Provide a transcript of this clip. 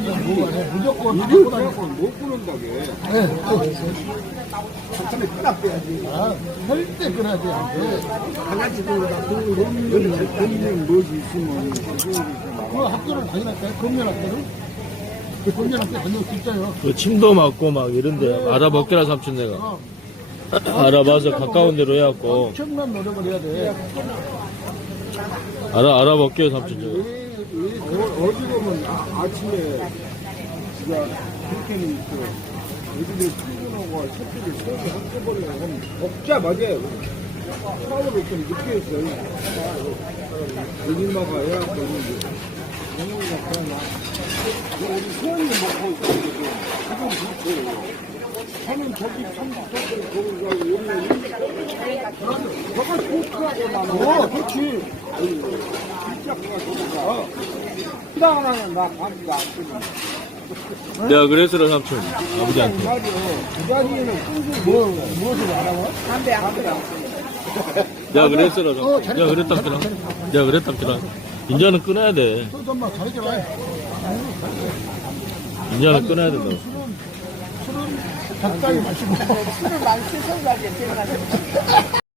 무조건. 무조건 못 끊는다게. 천천히 끄다 빼야지. 아, 절대 끊어야 돼. 안 돼. 강아지 돌다 그 끊는 뭐지 있으면 그 학교를? 그 금연학교 다니고 진짜요. 그 침도 맞고 막 이런데 알아먹기라 삼촌 내가 어, 알아봐서 가까운 데로 해갖고 엄청난 노력을 해야 돼. 알아 알아먹게요 삼촌 제가 어, 보면 아, 아침에 진짜 그렇게는 있고 애들이 출근하고 새끼를 세게 한꺼번에 한 먹자마자 샤워를 좀 늦게 했어요. 여기마가 해갖고 있는데 영웅이가 그냥 우리 수원이 먹고 있거든요. 지금 그렇고 저는 저기 참석들 거기 가고 오면 저가 좋더라고 나는. 어, 그렇지. 나 안. 내가 그랬어요 삼촌 아버지한테 말이요. 그 자리에는 끈기 뭐, 무엇을 알아봐? 내가 그랬어요 삼촌 내가 그랬다 기라 내가 그랬다 기라 인자는 끊어야 돼또 인자는 끊어야 된다고 술은, 술은 적당히 마시고. 술을 많이 가지, 제가.